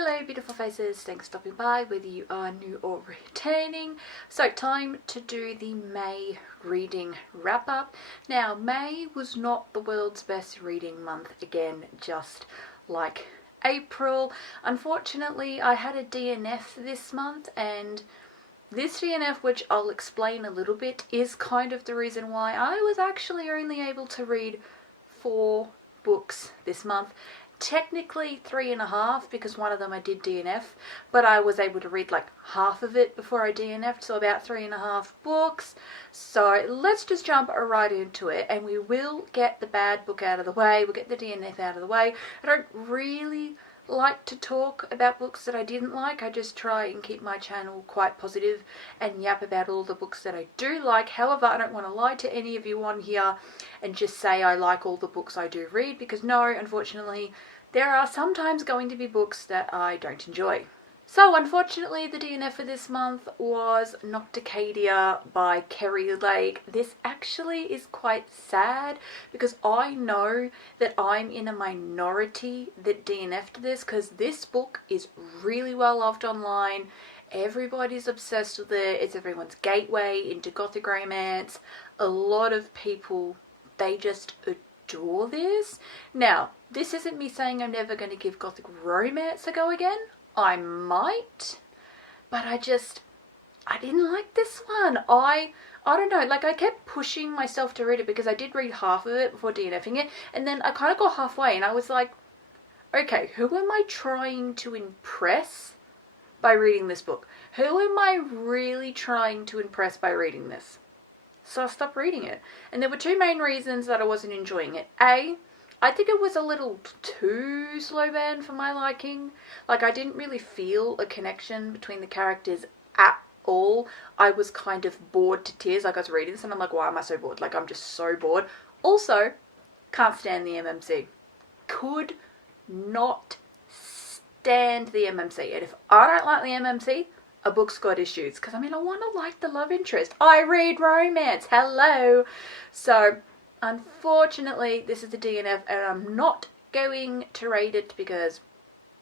Hello beautiful faces, thanks for stopping by, whether you are new or returning. So time to do the May reading wrap up. Now May was not the world's best reading month again, just like April. Unfortunately I had a DNF this month, and this DNF, which I'll explain a little bit, is kind of the reason why I was actually only able to read 4 books this month. Technically 3.5 because one of them I did DNF, but I was able to read like half of it before I DNF'd, so about 3.5 books. So let's just jump right into it, and we will get the bad book out of the way, we'll get the DNF out of the way. I don't really like to talk about books that I didn't like. I just try and keep my channel quite positive and yap about all the books that I do like. However, I don't want to lie to any of you on here and just say I like all the books I do read, because no, unfortunately, there are sometimes going to be books that I don't enjoy. So unfortunately the DNF for this month was Nocticadia by Kerry Lake. This actually is quite sad because I know that I'm in a minority that DNF'd this, because this book is really well loved online. Everybody's obsessed with it. It's everyone's gateway into gothic romance. A lot of people, they just adore this. Now, this isn't me saying I'm never going to give gothic romance a go again. I might, but I didn't like this one. I don't know, like I kept pushing myself to read it because I did read half of it before DNFing it, and then I kind of got halfway and I was like, okay, who am I trying to impress by reading this book? Who am I really trying to impress by reading this? So I stopped reading it, and there were 2 main reasons that I wasn't enjoying it. I think it was a little too slow burn for my liking. Like, I didn't really feel a connection between the characters at all. I was kind of bored to tears. Like, I was reading this and I'm like, why am I so bored? Like, I'm just so bored. Also, can't stand the MMC. Could not stand the MMC. And if I don't like the MMC, a book's got issues. Because, I mean, I want to like the love interest. I read romance. Hello. So unfortunately, this is a DNF, and I'm not going to rate it because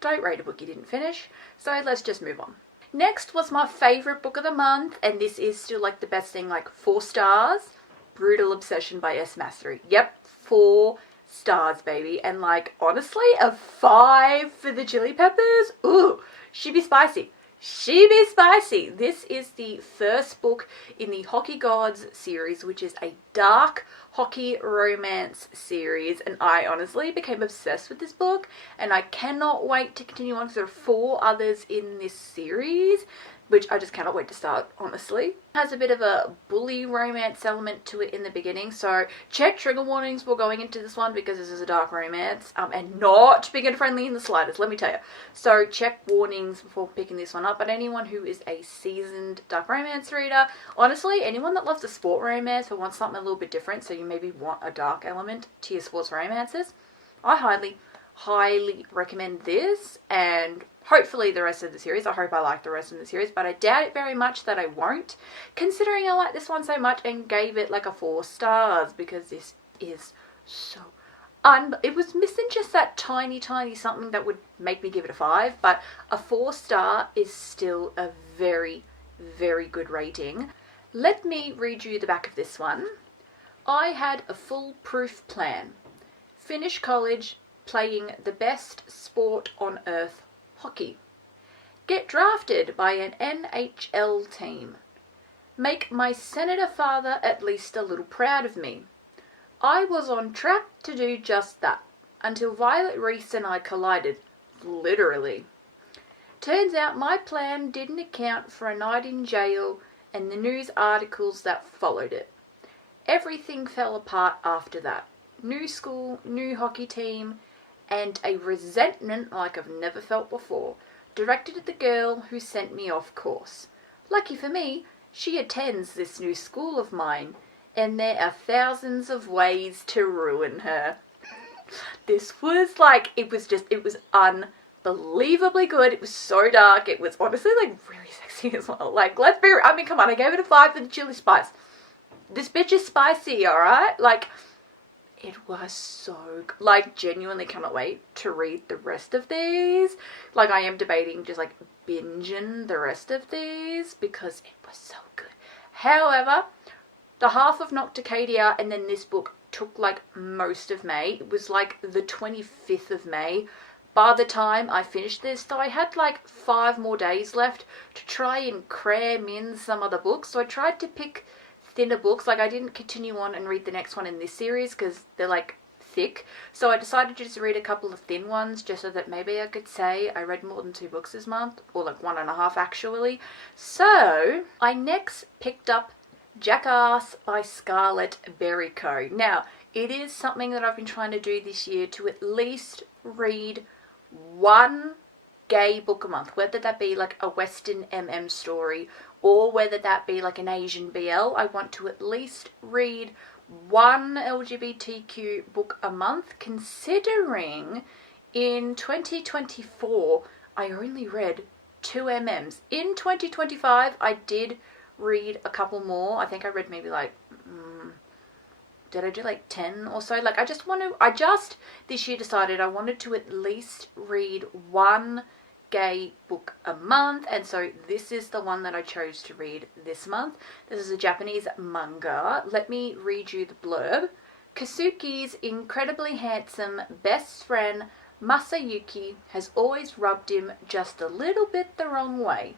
don't rate a book you didn't finish. So let's just move on. Next was my favourite book of the month, and this is still like the best thing, like 4 stars. Brutal Obsession by S. Mastery. Yep, 4 stars, baby. And like, honestly, a 5 for the Chili Peppers. Ooh, she be spicy. She be spicy. This is the first book in the Hockey Gods series, which is a dark hockey romance series, and I honestly became obsessed with this book, and I cannot wait to continue on because there are 4 others in this series, which I just cannot wait to start, honestly. It has a bit of a bully romance element to it in the beginning, so check trigger warnings before going into this one because this is a dark romance, and not beginner friendly in the slightest, let me tell you. So check warnings before picking this one up, but anyone who is a seasoned dark romance reader, honestly, anyone that loves a sport romance or wants something a little bit different, so you maybe want a dark element to your sports romances, I highly recommend this, and hopefully the rest of the series. I hope I like the rest of the series, but I doubt it very much that I won't, considering I like this one so much and gave it like a 4 stars, because this is so it was missing just that tiny something that would make me give it a 5, but a 4 star is still a very good rating. Let me read you the back of this one. I had a foolproof plan. Finish college playing the best sport on earth, hockey. Get drafted by an NHL team. Make my senator father at least a little proud of me. I was on track to do just that, until Violet Reese and I collided, literally. Turns out my plan didn't account for a night in jail and the news articles that followed it. Everything fell apart after that. New school, new hockey team, and a resentment like I've never felt before, directed at the girl who sent me off course. Lucky for me, she attends this new school of mine, and there are thousands of ways to ruin her. This was like, it was unbelievably good. It was so dark. It was honestly like really sexy as well. Like, let's be, I mean, come on, I gave it a 5 for the chili spice. This bitch is spicy, alright? Like, it was so, like, genuinely cannot wait to read the rest of these. Like, I am debating just like binging the rest of these because it was so good. However, the half of Nocticadia and then this book took like most of May. It was like the 25th of May by the time I finished this, so I had like 5 more days left to try and cram in some other books. So I tried to pick thinner books. Like, I didn't continue on and read the next one in this series because they're like thick, so I decided to just read a couple of thin ones just so that maybe I could say I read more than 2 books this month, or like 1.5 actually. So I next picked up Jackass by Scarlett Berrico. Now, it is something that I've been trying to do this year, to at least read one gay book a month, whether that be like a Western story or whether that be like an Asian BL. I want to at least read one LGBTQ book a month, considering in 2024 I only read 2 MMs. In 2025 I did read a couple more. I think I read maybe like did I do like 10 or so? Like, I just this year decided I wanted to at least read one gay book a month, and so this is the one that I chose to read this month. This is a Japanese manga. Let me read you the blurb. Kasuki's incredibly handsome best friend Masayuki has always rubbed him just a little bit the wrong way.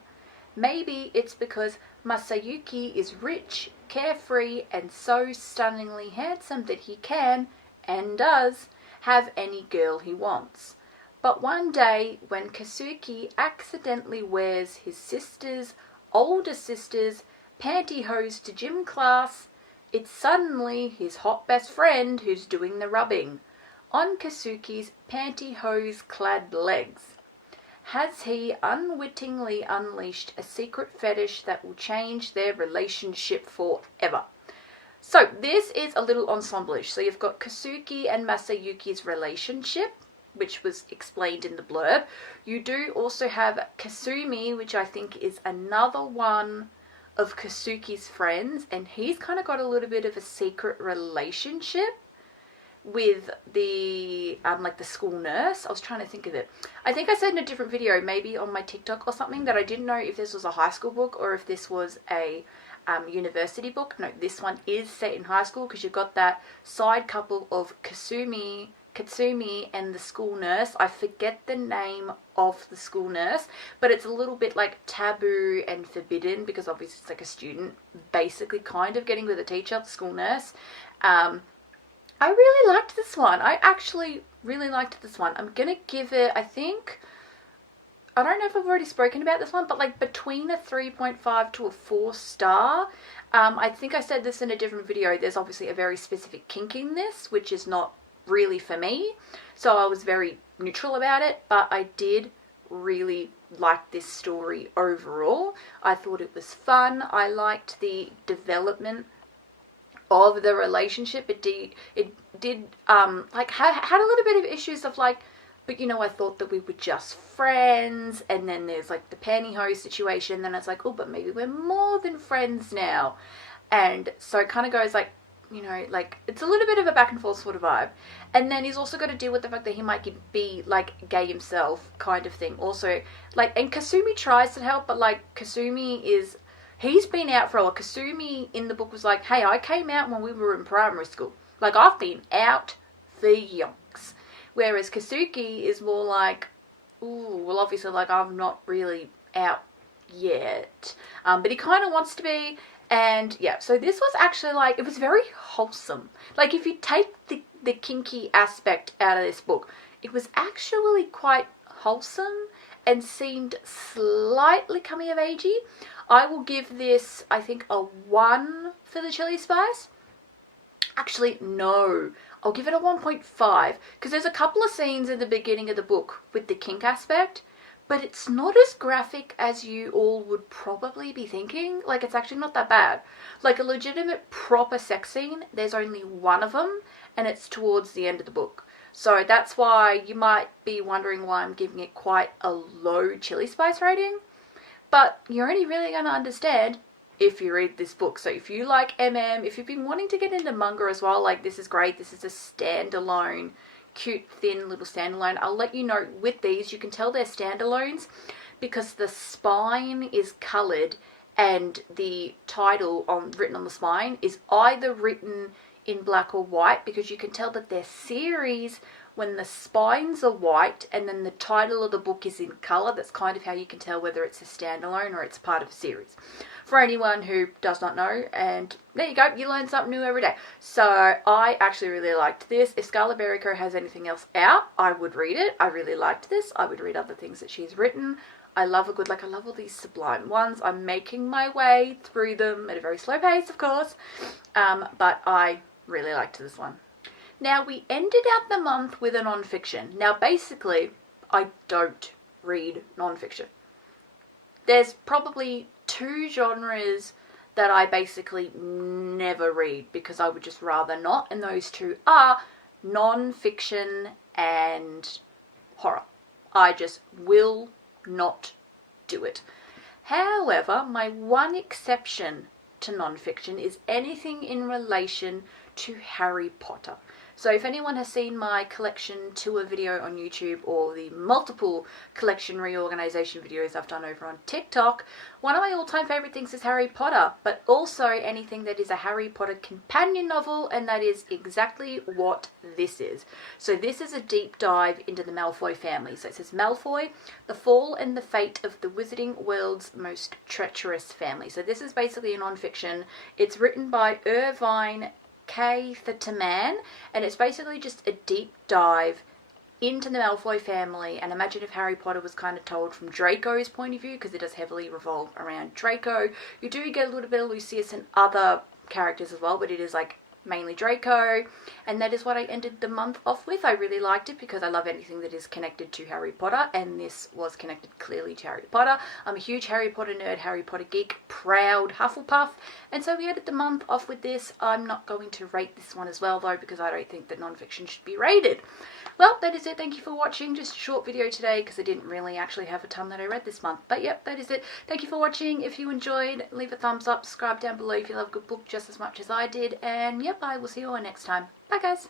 Maybe it's because Masayuki is rich, carefree, and so stunningly handsome that he can, and does, have any girl he wants. But one day, when Kasuki accidentally wears his older sister's pantyhose to gym class, it's suddenly his hot best friend who's doing the rubbing on Kasuki's pantyhose-clad legs. Has he unwittingly unleashed a secret fetish that will change their relationship forever? So this is a little ensemble-ish. So you've got Kasuki and Masayuki's relationship, which was explained in the blurb. You do also have Kasumi, which I think is another one of Kasuki's friends, and he's kind of got a little bit of a secret relationship with the like the school nurse. I was trying to think of it. I think I said in a different video, maybe on my TikTok or something, that I didn't know if this was a high school book or if this was a university book. No, this one is set in high school, because you've got that side couple of Katsumi and the school nurse. I forget the name of the school nurse, but it's a little bit like taboo and forbidden, because obviously it's like a student basically kind of getting with a teacher, the school nurse. I really liked this one. I actually really liked this one. I'm going to give it, I think, I don't know if I've already spoken about this one, but like between a 3.5 to a 4 star. I think I said this in a different video. There's obviously a very specific kink in this, which is not really for me. So I was very neutral about it, but I did really like this story overall. I thought it was fun. I liked the development of the relationship. It did like had a little bit of issues of like, but you know, I thought that we were just friends, and then there's like the pantyhose situation, and then it's like, oh, but maybe we're more than friends now. And so it kind of goes like, you know, like it's a little bit of a back and forth sort of vibe. And then he's also got to deal with the fact that he might be like gay himself, kind of thing also. Like, and Kasumi tries to help, but like Kasumi is, he's been out for a while. Kasumi in the book was like, hey, I came out when we were in primary school. Like, I've been out for yonks. Whereas Kasuki is more like, ooh, well, obviously, like, I'm not really out yet. But he kind of wants to be. And yeah, so this was actually like, it was very wholesome. Like, if you take the kinky aspect out of this book, it was actually quite wholesome and seemed slightly coming of agey. I will give this, I think, a 1 for the chili spice. Actually, no. I'll give it a 1.5, because there's a couple of scenes in the beginning of the book with the kink aspect, but it's not as graphic as you all would probably be thinking. Like, it's actually not that bad. Like, a legitimate proper sex scene, there's only one of them, and it's towards the end of the book. So that's why you might be wondering why I'm giving it quite a low chili spice rating. But you're only really going to understand if you read this book. So if you like MM, if you've been wanting to get into manga as well, like, this is great. This is a standalone cute, thin little standalone. I'll let you know with these, you can tell they're standalones because the spine is coloured and the title written on the spine is either written in black or white, because you can tell that they're series when the spines are white and then the title of the book is in colour. That's kind of how you can tell whether it's a standalone or it's part of a series. For anyone who does not know, and there you go, you learn something new every day. So I actually really liked this. If Scarlett Berry-Co has anything else out, I would read it. I really liked this. I would read other things that she's written. I love a good, I love all these sublime ones. I'm making my way through them at a very slow pace, of course, but I really liked this one. Now, we ended out the month with a non-fiction. Now, basically, I don't read non-fiction. There's probably 2 genres that I basically never read because I would just rather not, and those 2 are non-fiction and horror. I just will not do it. However, my one exception to non-fiction is anything in relation to Harry Potter. So if anyone has seen my collection tour video on YouTube or the multiple collection reorganization videos I've done over on TikTok, one of my all-time favorite things is Harry Potter, but also anything that is a Harry Potter companion novel, and that is exactly what this is. So this is a deep dive into the Malfoy family. So it says Malfoy, the fall and the fate of the wizarding world's most treacherous family. So this is basically a non-fiction. It's written by Irvine K. Thetaman, and it's basically just a deep dive into the Malfoy family. And imagine if Harry Potter was kind of told from Draco's point of view, because it does heavily revolve around Draco. You do get a little bit of Lucius and other characters as well, but it is like mainly Draco, and that is what I ended the month off with. I really liked it because I love anything that is connected to Harry Potter, and this was connected clearly to Harry Potter. I'm a huge Harry Potter nerd, Harry Potter geek, proud Hufflepuff, and so we ended the month off with this. I'm not going to rate this one as well though, because I don't think that non-fiction should be rated. Well, that is it. Thank you for watching. Just a short video today because I didn't really actually have a ton that I read this month. But yep, that is it. Thank you for watching. If you enjoyed, leave a thumbs up, subscribe down below if you love a good book just as much as I did. And yep, I will see you all next time. Bye guys.